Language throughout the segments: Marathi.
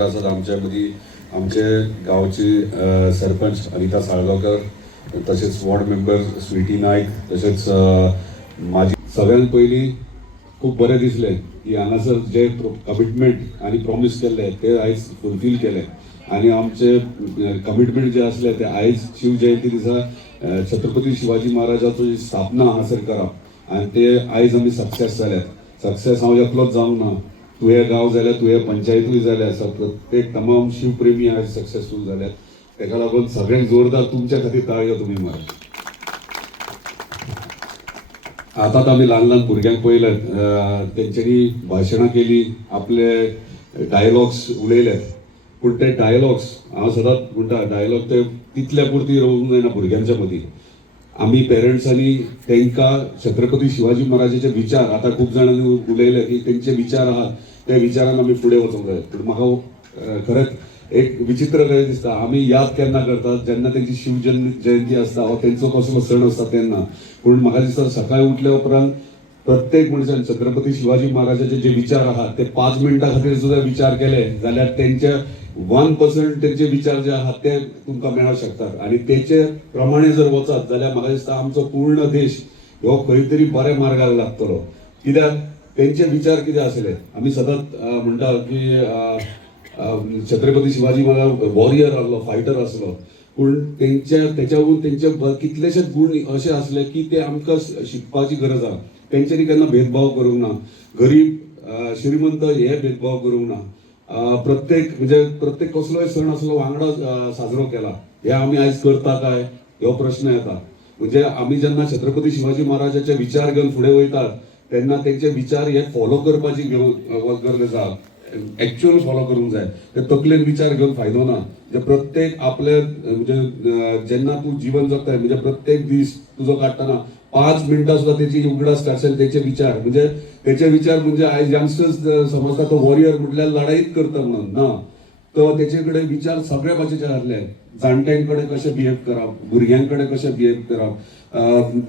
सर आसात आमच्या मदीं, आमचे गांवची सरपंच अनिता साळगांवकर, तशेंच वॉर्ड मेंबर स्विटी नायक, तशेंच माझी सगळ्यांत पयलीं खूब बरें दिसलें की हांगासर जे कमिटमेंट आनी प्रॉमीस केल्ले ते आयज फुलफील केले आनी आमचे कमिटमेंट जे आसले ते आयज शिव जयंती दिसा छत्रपती शिवाजी महाराजाचो जी स्थापना हांगासर करप आनी ते आयज आमी सक्सेस जाल्यात. सक्सेस हांव एकलोच जावंक ना, तुवें गांव जाल्यार तुवें पंचायतूय जाल्यार प्रत्येक तमाम शिवप्रेमी आयज सक्सेसफूल जाल्यात. ताका लागून सगळ्यांक जोरदार तुमच्या खातीर ताळयो तुमी मार. आतां आमी ल्हान ल्हान भुरग्यांक पळयल्यात, तेंच्यांनी भाशणां केली, आपले डायलॉग्स उलयल्यात, पूण ते डायलॉग्स हांव सदांच म्हणटा डायलॉग ते तितल्या पुरती रावूंक जायना भुरग्यांच्या मदीं. आमी पेरंट्सांनी तांकां छत्रपती शिवाजी महाराजाचे विचार, आतां खूब जाणांनी उलयले की तेंचे विचार आहात त्या विचारान आमी फुडें वचूंक जाय. पूण म्हाका खरेंच एक विचित्र कशें दिसता, आमी याद केन्ना करतात जेन्ना तेंची शिव जयंती आसता वा तेंचो कसलो सण आसता तेन्ना. पूण म्हाका दिसता सकाळी उठल्या उपरांत प्रत्येक मनशान छत्रपती शिवाजी महाराजाचे जे विचार आहात ते 5 मिनटां खातीर सुद्दां विचार केले जाल्यार तेंचे 1% तेंचे विचार जे आहात ते तुमकां मेळूंक शकतात. आनी तेचे प्रमाणे जर वचत जाल्यार म्हाका दिसता आमचो पूर्ण देश हो खंय तरी बऱ्या मार्गाक लागतलो. कित्याक तेंचे विचार कितें आसले, आमी सदांच म्हणटा की छत्रपती शिवाजी महाराज वॉरियर आसलो, फायटर आसलो, पूण तेच्यावरून तेंचे कितलेशेच गुण अशे आसले की ते आमकां शिकपाची गरज आहा. तेंच्यांनी केन्ना भेदभाव करूंक ना, गरीब श्रीमंत हे भेदभाव करूंक ना. प्रत्येक कसलोय सण आसलो वांगडा साजरो केला. हे आमी आयज करता काय हो प्रश्न येता. म्हणजे आमी जेन्ना छत्रपती शिवाजी महाराजाचे विचार घेवन फुडें वयतात तेन्ना तेंचे विचार हे फॉलो करपाची गरज आहा. एक्च्युअल फॉलो करूंक जाय. ते तकलेन विचार घेवन फायदो ना. म्हणजे प्रत्येक आपले म्हणजे जेन्ना तूं जीवन जगताय म्हणजे प्रत्येक दीस तुजो काडटना 5 मिनटां सुद्दां तेची उगडास काडशात तेचे विचार. म्हणजे तेचे विचार म्हणजे आयज यंगस्टर्स समजता तो वॉरियर म्हटल्यार लढाईच करता म्हणून ना, तो तेचे कडेन विचार सगळे भाशेचे आसले. जाणट्यांकडे कशें बिहेव करप, भुरग्यांकडे कशें बिहेव करप,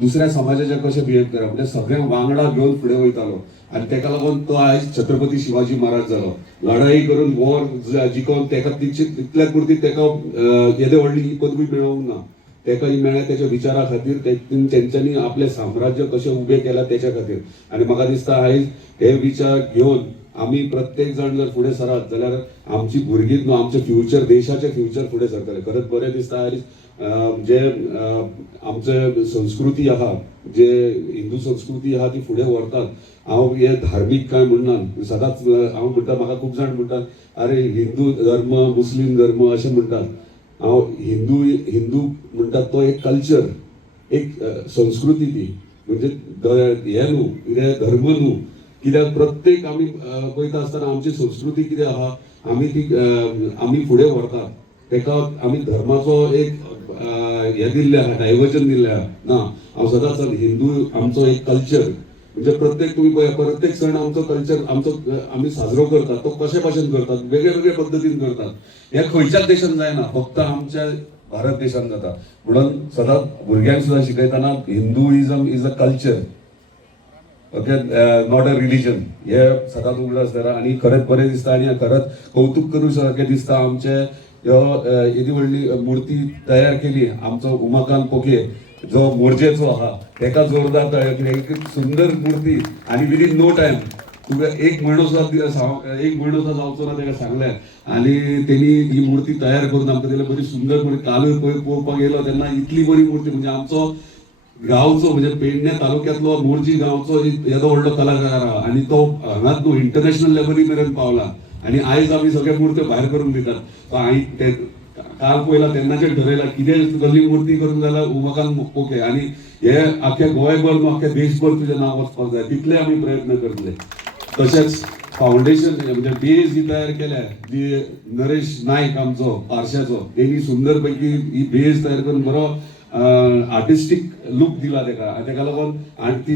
दुसऱ्या समाजाचे कशें बिहेव करप, म्हणजे सगळ्यांक वांगडा घेवन फुडें वयतालो. आनी तेका लागून तो आयज छत्रपती शिवाजी महाराज जालो. लढाई करून वॉर जिखोवन तेका तितल्या पुरती तेका येदे व्हडली ही पदवी मेळोवंक ना. तेका ही मेळ्ळ्या तेच्या विचारा खातीर, तेंच्यांनी आपले साम्राज्य कशें उबें केलां तेच्या खातीर. आनी म्हाका दिसता आयज हे विचार घेवन आमी प्रत्येक जाण जर फुडें सरत जाल्यार आमची भुरगींच न्हू आमचे फ्युचर, देशाचे फ्युचर फुडें सरतले. खरेंच बरें दिसता आयज जे आमचे संस्कृती आहा, जे हिंदू संस्कृती आहा ती फुडें व्हरतात. हांव हे धार्मीक काय म्हणना, सदांच हांव म्हणटा, म्हाका खूब जाण म्हणटात अरे हिंदू धर्म मुस्लीम धर्म अशें म्हणटात. हांव हिंदू म्हणटात तो एक कल्चर, एक संस्कृती ती, म्हणजे हे न्हू कितें धर्म न्हू. कित्याक प्रत्येक आमी पळयता आसतना आमची संस्कृती कितें आहा आमी फुडें व्हरतात. तेका आमी धर्माचो एक हे दिल्ले आहा, डायवर्जन दिल्ले आहा ना. हांव सदांच हिंदू आमचो एक कल्चर, म्हणजे प्रत्येक तुम्ही पळया प्रत्येक सण आमचो कल्चर आमचो आमी साजरो करतात तो कशे भाशेन करतात, वेगळे वेगळे पद्दतीन करतात. हे खंयच्याच देशान जायना, फक्त आमच्या भारत देशान जाता. म्हणून सदांच भुरग्यांक सुद्दां शिकयतना Hinduism is a culture, okay, not a religion. हे सदांच उगड आसतना आनी खरेंच बरें दिसता. आनी खरेंच कौतुक करूं सारकें दिसता. आमचे येदी व्हडली मुर्ती तयार केली आमचो उमाकांत पोके जो मोरजेचो आहा, तेका जोरदार तयार केली. एक सुंदर मूर्ती आनी विदीन नो टायम तुका एक म्हयनो सुद्दां जावचो ना तेका सांगल्यार. आनी तेणी ही मूर्ती तयार करून आमकां दिली. बरी सुंदर मूर्ती. कालूय पळोवपाक गेलो तेन्ना इतली बरी मूर्ती, म्हणजे आमचो गांवचो म्हणजे पेडण्या तालुक्यांतलो मोरजी गांवचो येदो व्हडलो कलाकार आहा. आनी तो हांगाच न्हू इंटरनॅशनल लेवली मेरेन पावला. आनी आयज आमी सगळे मूर्त्यो भायर करून दितात. हांवें काल पयला तेन्नाचेर ठरयला कितें कसली मूर्ती करूंक जाल्यार उमाकांत पोके. आनी हे आख्या गोंयभर न्हू आख्या देशभर तुजें नांव वचपाक जाय, तितले आमी प्रयत्न करतले. तशेंच फावंडेशन म्हणजे बेज जी तयार केल्या, जी नरेश नायक आमचो पार्श्याचो, तेणी सुंदर पैकी ही बेज तयार करून बरो आर्टिस्टीक लूक दिला तेका. तेका लागून आनी ती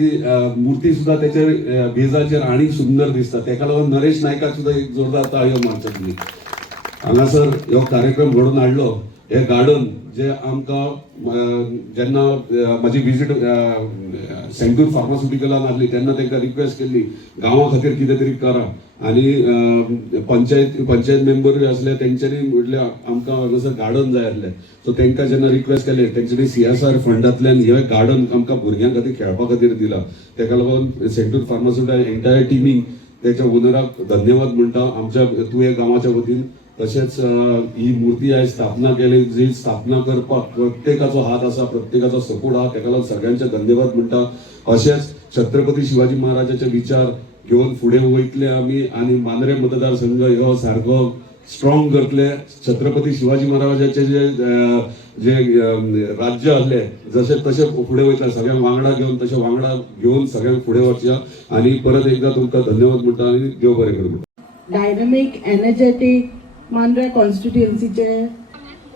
मुर्ती सुद्दां तेच्या बेजाचेर आनीक सुंदर दिसता. तेका लागून नरेश नायकाक सुद्दां एक जोरदार ताळयो मारचो तुमी. हांगासर ह्यो कार्यक्रम घडोवन हाडलो. हे गार्डन जे आमकां जेन्ना म्हाजी विजीट सेंटूर फार्मास्युटिकलान आसली तेन्ना तांकां रिक्वेस्ट केल्ली गांवा खातीर कितें तरी करा. आनी पंचायत मेंबर आसले तेंच्यांनी म्हटलें आमकां हांगासर गार्डन जाय आसलें. सो तांकां जेन्ना रिक्वेस्ट केलें तेंच्यांनी CSR फंडांतल्यान हे गार्डन आमकां भुरग्यां खातीर खेळपा खातीर दिला. ताका लागून सेंटूर फार्मास्युटिकल एंटायर टिमीक त्याच्या ओनराक धन्यवाद म्हणटा आमच्या तुये गांवाच्या वतीन. तशेंच ही मूर्ती आयज स्थापना केली, जी स्थापना करपाक प्रत्येकाचो हात आसा, प्रत्येकाचो सपोर्ट आहा, ताका लागून सगळ्यांचे धन्यवाद म्हणटा. अशेंच छत्रपती शिवाजी महाराजाचे विचार घेवन फुडें वयतले आमी आनी मांद्रे मतदारसंघ ह्यो सारको स्ट्रॉंग करतले. छत्रपती शिवाजी महाराजाचे जे राज्य आसले जसे तसे फुडें वयतले, सगळ्यांक वांगडा घेवन तशें वांगडा घेवन सगळ्यांक फुडें वचया. आनी परत एकदा तुमकां धन्यवाद म्हणटा आनी देव बरें करूं म्हणटा. डायनॅमिक एनर्जेटीक मांद्रे कॉन्स्टिट्युएन्सीचे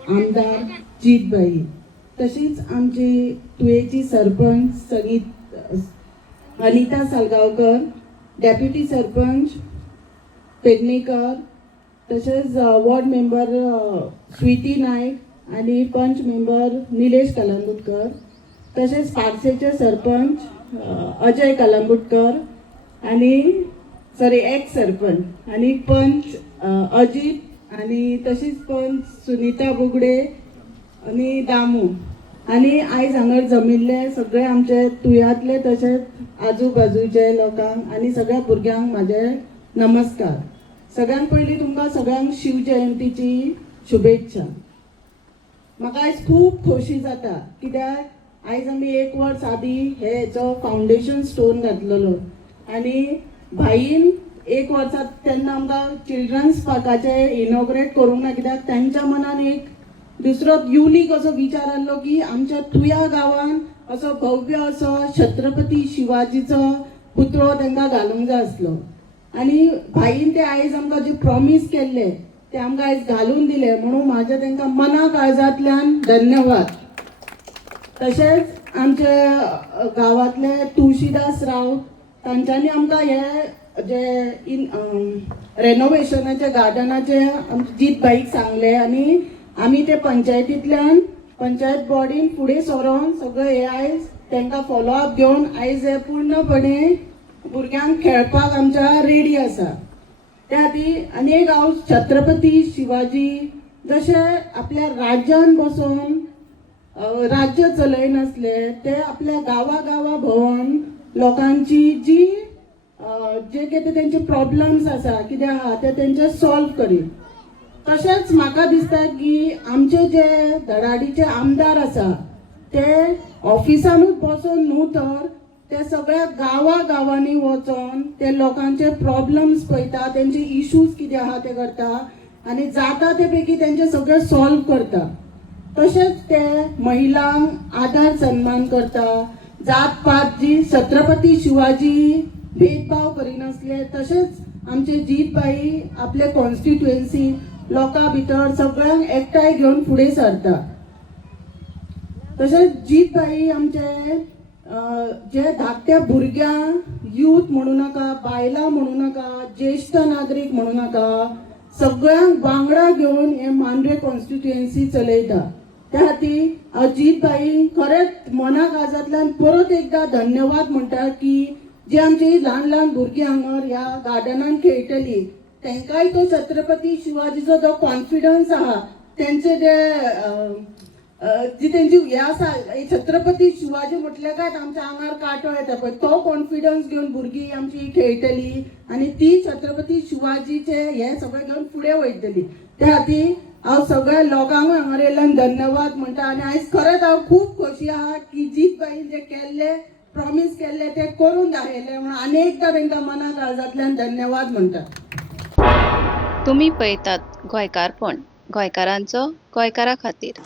आमदार जीतबाई, तशीच आमची तुयेची सरपंच अनिता सालगांवकर, डेप्युटी सरपंच पेडणेकर, तसेच वॉर्ड मेंबर स्वीटी नायक आणि पंच मेंबर निलेश कलंगुटकर, तसेच पारसेचे सरपंच अजय कलंगुटकर आणि एक्स सरपंच आणि पंच अजित आणि तशीच पंच सुनीता बुगडे आणि दामू आणि आयज हांगर जमिल्ले सगळे आमचे तुयांतले तशेंच आजूबाजूचे लोकांक आणि सगळ्या भुरग्यांक म्हाजे नमस्कार. सगळ्यांत पयलीं तुमकां सगळ्यांक शिवजयंतीची शुभेच्छा. म्हाका आयज खूब खोशी जाता कित्याक आयज आमी 1 वर्स आदीं हेचो फावंडेशन स्टोन घातलेलो आनी भाईन 1 वर्सां तेन्ना आमकां चिल्ड्रन्स पार्काचे इनॉग्रेट करूंक ना, कित्याक तांच्या मनान एक दुसरो युनीक असो विचार आसलो की आमच्या तुया गांवान असो भव्य असो छत्रपती शिवाजीचो पुतळो तांकां घालूंक जाय आसलो. आनी भाईन ते आयज आमकां जे प्रॉमीस केल्ले ते आमकां आयज घालून दिले, म्हणून म्हाजे तांकां मना काळजांतल्यान धन्यवाद. तशेंच आमचे गांवांतले तुळशीदास राव तांच्यांनी आमकां हे जे रेनोवेशनाचे गार्डनाचे जीतबाईक सांगले आनी आमी ते पंचायतींतल्यान पंचायत बॉडीन फुडें सरोन सगळे हे आयज तांकां फॉलोअप घेवन आयज हे पूर्णपणे भुरग्यांक खेळपाक आमच्या रेडी आसा. त्या खातीर आनी एक हांव छत्रपती शिवाजी जशे आपल्या राज्यान बसून राज्य चलयनासले, ते आपल्या गांवा भोंवन लोकांची जी जे कितें तेंचे प्रॉब्लम्स आसा कितें आहा ते तेंचे सॉल्व करीत. तशेंच म्हाका दिसता की आमचे जे धडाडीचे आमदार आसा ते ऑफिसानूच बसून न्हू तर ते सगळ्या गांवांनी वचोन ते लोकांचे प्रॉब्लम्स पळयता, तेंचे इश्यूज कितें आहा ते करता आनी जाता ते पैकी तेंचे सगळे सॉल्व करता. तशेंच ते महिलांक आदार सन्मान करता, जात पात जी छत्रपती शिवाजी भेदभाव करिनासले. तशेंच आमचे जीतबाई आपले कॉन्स्टिट्युएन्सी लोकां भितर सगळ्यांक एकठांय घेवन फुडें सरता. तशेंच जीतबाई आमचे जे धाकट्या भुरग्यांक यूथ म्हणू नाका, बायलां म्हणू नाका, ज्येष्ठ नागरीक म्हणू नाका, सगळ्यांक वांगडा घेवन हे मांद्रे कॉन्स्टिट्युएन्सी चलयता. त्या खातीर हांव जीतबाई खरेंच मना काळजांतल्यान परत एकदा धन्यवाद म्हणटा की जी आमची ल्हान भुरगीं हांगर ह्या गार्डनान खेळटलीं तांकांय तो छत्रपती शिवाजीचो जो कॉन्फिडन्स आहा, तेंचे जी तेंची हे आसा छत्रपती शिवाजी म्हटल्या काय आमच्या आंगार कांटो येता पळय, तो कॉन्फिडन्स घेवन भुरगीं आमची खेळटलीं आनी ती छत्रपती शिवाजीचे हे सगळें घेवन फुडें वयतलीं. त्या खातीर हांव सगळ्या लोकांक हांगर येयल्यान धन्यवाद म्हणटा आनी आयज खरेंच हांव खूब खोशी आहा की जीतबाईन जे केल्ले प्रॉमीस केल्ले ते करून दाखयले, म्हणून आनी एकदां तांकां मना काळजांतल्यान धन्यवाद म्हणटा. तुम्ही पळयतात गोंयकारपण, गोंयकारांचो गोंयकारा खातीर.